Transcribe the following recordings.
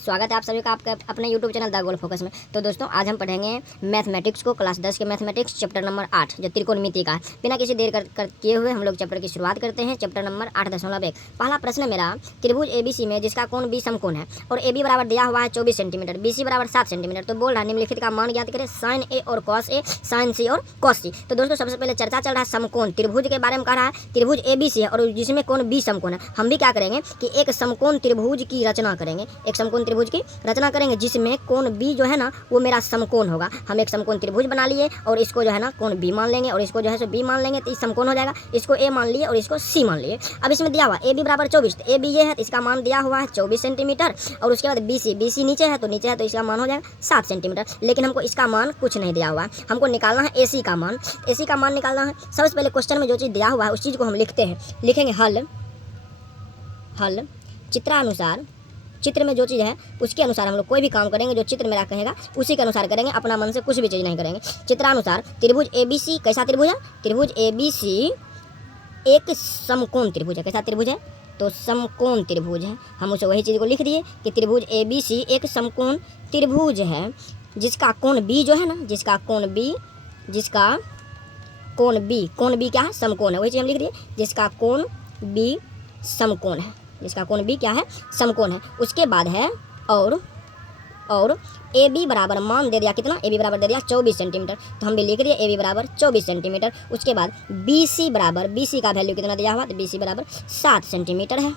स्वागत है आप सभी का आपका अपने YouTube channel the goal focus में। तो दोस्तों आज हम पढ़ेंगे मैथमेटिक्स को, क्लास 10 के मैथमेटिक्स चैप्टर नंबर 8 जो त्रिकोणमिति का है। बिना किसी देर किए हुए हम लोग चैप्टर की शुरुआत करते हैं। चैप्टर नंबर 8.1 पहला प्रश्न मेरा, त्रिभुज ABC में जिसका कोण B समकोण है और AB बराबर दिया हुआ है 24 सेंटीमीटर, BC बराबर 7 सेंटीमीटर। तो बोल रहा है निम्नलिखित का मान ज्ञात करें, साइन A और कॉस A, साइन C और कॉस C। तो दोस्तों सबसे पहले चर्चा चल रहा है समकोण, त्रिभुज के बारे में कह रहा है। त्रिभुज ABC है और जिसमें कोण B समकोण है। हम भी क्या करेंगे कि एक समकोण त्रिभुज की रचना करेंगे, एक समकोण त्रिभुज की रचना करेंगे जिसमें कोण B जो है ना वो मेरा समकोण होगा। हम एक समकोण त्रिभुज बना लिए और इसको जो है ना कोण B मान लेंगे और इसको जो है सो B मान लेंगे, तो इस समकोण हो जाएगा। इसको A मान लिए और इसको C मान लिए। अब इसमें दिया हुआ AB बराबर 24, तो AB ये है तो इसका मान दिया हुआ है 24 सेंटीमीटर। और उसके बाद BC नीचे है तो इसका मान हो जाएगा 7 सेंटीमीटर। लेकिन हमको इसका मान कुछ नहीं दिया हुआ है, हमको निकालना है AC का मान। AC का मान निकालना है। सबसे पहले क्वेश्चन में जो चीज़ दिया हुआ है उस चीज़ को हम लिखते हैं, लिखेंगे हल चित्रानुसार। चित्र में जो चीज़ है उसके अनुसार हम लोग कोई भी काम करेंगे, जो चित्र मेरा कहेगा उसी के अनुसार करेंगे, अपना मन से कुछ भी चीज़ नहीं करेंगे। चित्रानुसार त्रिभुज ABC कैसा त्रिभुज है? त्रिभुज ABC एक समकोण त्रिभुज है। कैसा त्रिभुज है? तो समकोण त्रिभुज है। हम उसे वही चीज़ को लिख दिए कि त्रिभुज ABC एक समकोण त्रिभुज है जिसका कोण B जो है ना, जिसका कोण B क्या है? समकोण है। वही चीज़ हम लिख दिए, जिसका कोण B समकोण है, जिसका कोण B क्या है? समकोण है। उसके बाद है और AB बराबर मान दे दिया कितना? AB बराबर दे दिया 24 सेंटीमीटर, तो हम भी लिख दिए AB बराबर 24 सेंटीमीटर। उसके बाद BC का वैल्यू कितना दिया हुआ? तो BC बराबर 7 सेंटीमीटर है,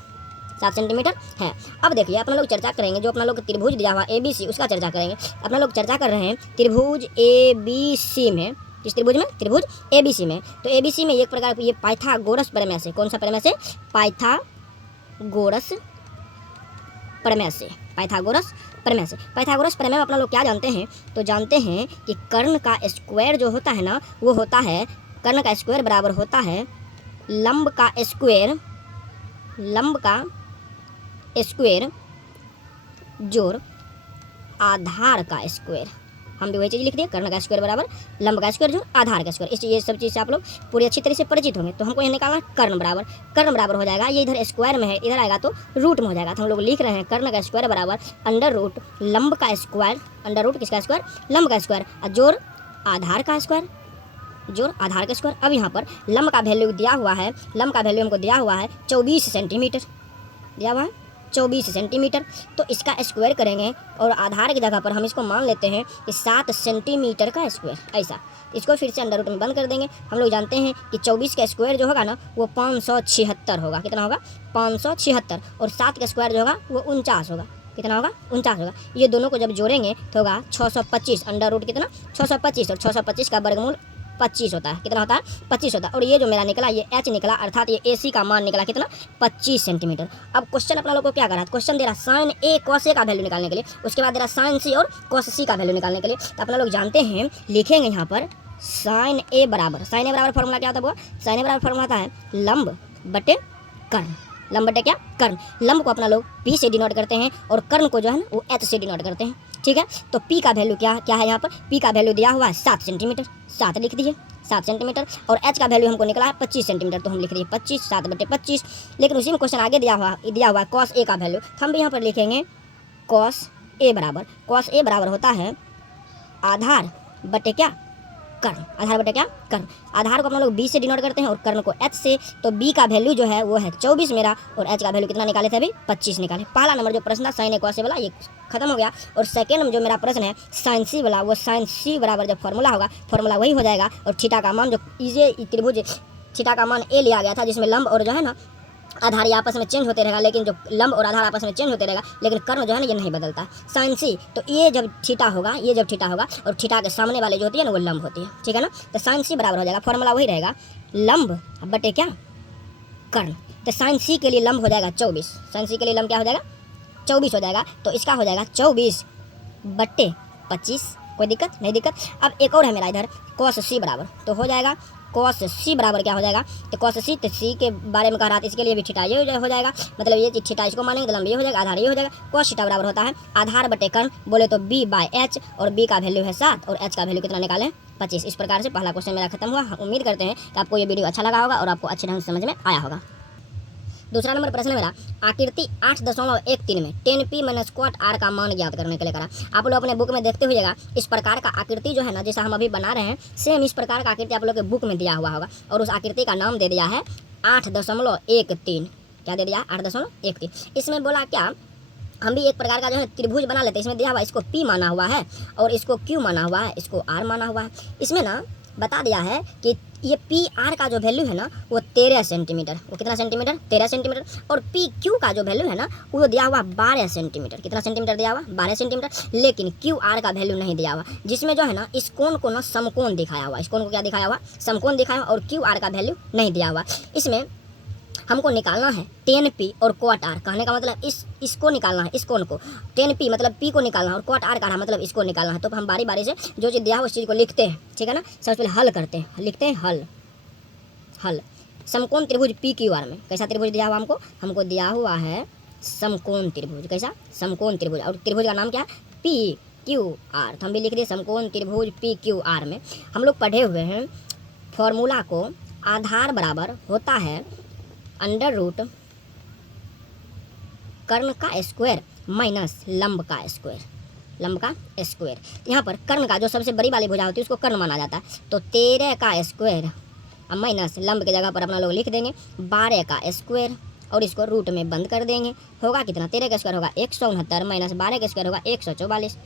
7 सेंटीमीटर है। अब देखिए अपना लोग चर्चा करेंगे, जो अपना लोग त्रिभुज दिया हुआ ABC उसका चर्चा करेंगे। अपना लोग चर्चा कर रहे हैं त्रिभुज ABC में, किस त्रिभुज में? त्रिभुज ABC में। तो ABC में एक प्रकार ये पाइथागोरस प्रमेय से, कौन सा प्रमेय से? पाइथागोरस प्रमेय में अपना लोग क्या जानते हैं? तो जानते हैं कि कर्ण का स्क्वायर जो होता है ना वो होता है, कर्ण का स्क्वायर बराबर होता है लंब का स्क्वायर जोड़ आधार का स्क्वायर। हम भी वही चीज़ लिख दिए, कर्ण का स्क्वायर बराबर लंब का स्क्वायर जो आधार का स्क्वायर। ये सब चीज़ से आप लोग पूरी अच्छी तरह से परिचित होंगे। तो हमको ये निकालना कर्ण बराबर हो जाएगा, ये इधर स्क्वायर में है, इधर आएगा तो रूट में हो जाएगा। तो हम लोग लिख रहे हैं कर्ण का स्क्वायर बराबर अंडर रूट लंब का स्क्वायर, अंडर रूट किसका स्क्वायर? लंब का स्क्वायर, जोड़ आधार का स्क्वायर। अब यहाँ पर लंब का वैल्यू दिया हुआ है, लंब का वैल्यू हमको दिया हुआ है 24 सेंटीमीटर, दिया हुआ है 24 सेंटीमीटर। तो इसका स्क्वायर करेंगे और आधार की जगह पर हम इसको मान लेते हैं कि 7 सेंटीमीटर का स्क्वायर, ऐसा। इसको फिर से अंडर रूट में बंद कर देंगे। हम लोग जानते हैं कि 24 का स्क्वायर जो होगा ना वो 576 होगा। कितना होगा? 576। और 7 का स्क्वायर जो होगा वो 49 होगा। कितना होगा? 49 होगा। ये दोनों को जब जोड़ेंगे तो होगा 625, अंडर रूट कितना? 625, और 625 का वर्गमूल 25 होता है। कितना होता है? 25 होता है। और ये जो मेरा निकला ये H निकला, अर्थात ये AC का मान निकला कितना? 25 सेंटीमीटर। अब क्वेश्चन अपना लोग को क्या कर रहा है? क्वेश्चन दे रहा साइन A cos A का वैल्यू निकालने के लिए, उसके बाद दे रहा साइन C और cos C का वैल्यू निकालने के लिए। तो अपना लोग जानते हैं, लिखेंगे यहाँ पर साइन A बराबर फॉर्मूला क्या होता है? साइन A बराबर फॉर्मूला होता है लंब बटे कर्ण। लंब बटे क्या? कर्ण। लंब को अपना लोग P से डिनोट करते हैं और कर्ण को जो है ना वो H से डिनोट करते हैं। ठीक है, तो P का वैल्यू क्या है यहाँ पर? P का वैल्यू दिया हुआ है 7 सेंटीमीटर, 7 लिख दीजिए, 7 सेंटीमीटर। और H का वैल्यू हमको निकला है 25 सेंटीमीटर, तो हम लिख दिए 25, 7 बटे 25। लेकिन उसी में क्वेश्चन आगे दिया हुआ है cos A का वैल्यू, हम भी यहाँ पर लिखेंगे cos A बराबर होता है आधार बटे क्या? कर्ण। आधार बटे क्या? कर्ण। आधार को अपना लोग B से डिनोट करते हैं और कर्ण को H से। तो B का वैल्यू जो है वो है 24 मेरा, और H का वैल्यू कितना निकाले थे अभी? 25 निकाले। पहला नंबर जो प्रश्न था साइन A cos A वाला ये खत्म हो गया। और सेकेंड जो मेरा प्रश्न है साइन C वाला, वो साइन C बराबर जब फॉर्मूला होगा, फॉर्मूला वही हो जाएगा। और थीटा का मान जो त्रिभुज थीटा का मान A लिया गया था, जिसमें लंब और जो है ना आधार ये आपस में चेंज होते रहेगा, लेकिन जो लंब और आधार आपस में चेंज होते रहेगा, लेकिन कर्ण जो है ना ये नहीं बदलता। साइन C, तो ये जब थीटा होगा और थीटा के सामने वाले जो होती है ना वो लंब होती है। ठीक है ना, तो साइन C बराबर हो जाएगा, फॉर्मूला वही रहेगा लंब बटे क्या? कर्ण। तो साइन C के लिए लंब हो जाएगा 24, साइन C के लिए लंब क्या हो जाएगा? 24 हो जाएगा। तो इसका हो जाएगा 24 बटे 25। कोई दिक्कत? नहीं दिक्कत। अब एक और है मेरा इधर cos C बराबर, तो हो जाएगा cos C बराबर क्या हो जाएगा? तो cos C, तो C के बारे में कह रहा था, इसके लिए भी थीटा ये हो जाएगा, मतलब ये थीटा इसको मानेंगे तो लंब ये हो जाएगा, आधार ये हो जाएगा। cos थीटा बराबर होता है आधार बटे कर्ण, बोले तो B/H, और B का वैल्यू है 7 और H का वैल्यू कितना निकालें? 25। इस प्रकार से पहला क्वेश्चन मेरा खत्म हुआ। उम्मीद करते हैं कि आपको ये वीडियो अच्छा लगा होगा और आपको अच्छे ढंग से समझ में आया होगा। दूसरा नंबर प्रश्न मेरा आकृति 8.13 में 10p माइनस क्वाट आर का मान ज्ञात करने के लिए करा। आप लोग अपने बुक में देखते हुएगा इस प्रकार का आकृति जो है ना, जैसा हम अभी बना रहे हैं सेम इस प्रकार का आकृति आप लोग के बुक में दिया हुआ होगा और उस आकृति का नाम दे दिया है 8.13। क्या दे दिया? 8.13। इसमें बोला क्या, हम भी एक प्रकार का जो है त्रिभुज बना लेते हैं। इसमें दिया हुआ इसको P माना हुआ है और इसको Q माना हुआ है, इसको R माना हुआ है। इसमें ना बता दिया है कि ये PR का जो वैल्यू है ना वो 13 सेंटीमीटर, वो कितना सेंटीमीटर? 13 सेंटीमीटर। और PQ का जो वैल्यू है ना वो दिया हुआ 12 सेंटीमीटर। कितना सेंटीमीटर दिया हुआ? 12 सेंटीमीटर। लेकिन QR का वैल्यू नहीं दिया हुआ, जिसमें जो है ना इस कोण को ना समकोण दिखाया हुआ। इस कोण को क्या दिखाया हुआ? समकोण दिखाया हुआ। और QR का वैल्यू नहीं दिया हुआ। इसमें हमको निकालना है 10p और क्वाट आर। कहने का मतलब इसको निकालना है, इस कोण को। 10p मतलब p को निकालना है और क्वाट आर का है मतलब इसको निकालना है। तो हम बारी बारी से जो चीज़ दिया है उस चीज़ को लिखते हैं, ठीक है ना। सबसे पहले हल करते हैं, लिखते हैं हल समकोण त्रिभुज PQR में। कैसा त्रिभुज दिया हुआ हमको? हमको दिया हुआ है समकोण त्रिभुज। कैसा? समकोण त्रिभुज। और त्रिभुज का नाम क्या है? PQR। तो हम भी लिख दिए समकोण त्रिभुज PQR में। हम लोग पढ़े हुए हैं फॉर्मूला को, आधार बराबर होता है अंडर रूट कर्ण का स्क्वायर माइनस लंब का स्क्वायर। लंब का स्क्वायर, यहाँ पर कर्ण का जो सबसे बड़ी वाली भुजा होती है उसको कर्ण माना जाता है। तो 13 का स्क्वायर माइनस लंब की जगह पर अपना लोग लिख देंगे 12 का स्क्वायर और इसको रूट में बंद कर देंगे। होगा कितना? 13 का स्क्वायर होगा 169 माइनस 12 का स्क्वायर होगा 144।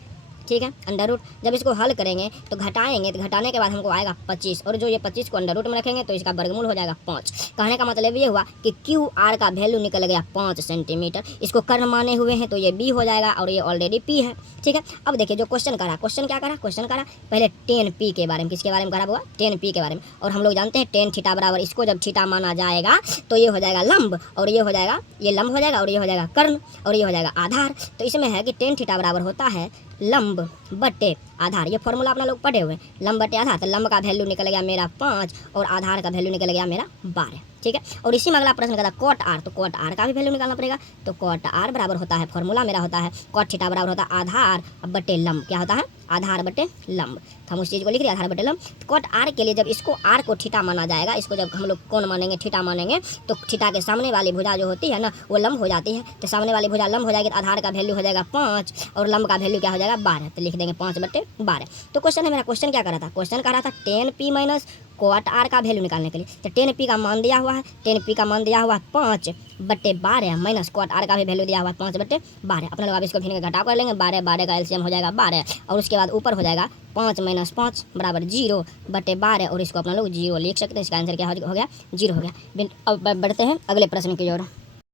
ठीक है, अंडर रूट। जब इसको हल करेंगे तो घटाएंगे, तो घटाने के बाद हमको आएगा 25 और जो ये 25 को अंडर रूट में रखेंगे तो इसका वर्गमूल हो जाएगा 5। कहने का मतलब ये हुआ कि QR का वैल्यू निकल गया 5 सेंटीमीटर। इसको कर्ण माने हुए हैं तो ये B हो जाएगा और ये ऑलरेडी P है। ठीक है, अब देखिए जो क्वेश्चन करा, क्वेश्चन क्या करा? क्वेश्चन करा पहले 10p के बारे में। किसके बारे में करा हुआ? 10p के बारे में। और हम लोग जानते हैं tan थीटा बराबर, इसको जब थीटा माना जाएगा तो ये हो जाएगा लंब और ये हो जाएगा, ये लंब हो जाएगा और ये हो जाएगा कर्ण और ये हो जाएगा आधार। तो इसमें है कि tan थीटा बराबर होता है लंब बटे आधार। ये फॉर्मूला अपना लोग पढ़े हुए हैं, लंब बटे आधार। तो लंब का वैल्यू निकल गया मेरा 5 और आधार का वैल्यू निकल गया मेरा 12। ठीक है, और इसी में अगला प्रश्न कहता है कॉट आर। तो कॉट आर का भी वैल्यू निकालना पड़ेगा। तो कॉट आर बराबर होता है, फॉर्मूला मेरा होता है कॉट थीटा बराबर होता है आधार बटे लंब। क्या होता है? आधार बटे लंब। तो हम उस चीज़ को लिख रहे हैं आधार बटे लंब। कॉट आर के लिए जब इसको आर को थीटा माना जाएगा, इसको जब हम लोग कौन मानेंगे? थीटा मानेंगे। तो थीटा के सामने वाली भुजा जो होती है ना वो लंब हो जाती है। तो सामने वाली भुजा लंब हो जाएगी तो आधार का वैल्यू हो जाएगा 5 और लंब का वैल्यू क्या हो जाएगा? 12। तो लिख देंगे 5 बटे 12। तो क्वेश्चन है मेरा, क्वेश्चन क्या कर रहा था? क्वेश्चन कर रहा था 10p माइनस क्वाट आर का वैल्यू निकालने के लिए। तो 10p का मान दिया हुआ है, 10p का मान दिया हुआ है 5 बटे 12 माइनस क्वाट आर का भी वैल्यू दिया हुआ है 5 बटे 12। अपने लोग अब इसको फिर घटाव कर लेंगे, 12 का एलसीएम हो जाएगा 12 और उसके बाद ऊपर हो जाएगा 5 माइनस 5 बराबर 0 बटे 12 और इसको अपना लोग 0 लिख सकते हैं। इसका आंसर क्या हो गया? 0 हो गया। अब बढ़ते हैं अगले प्रश्न की ओर।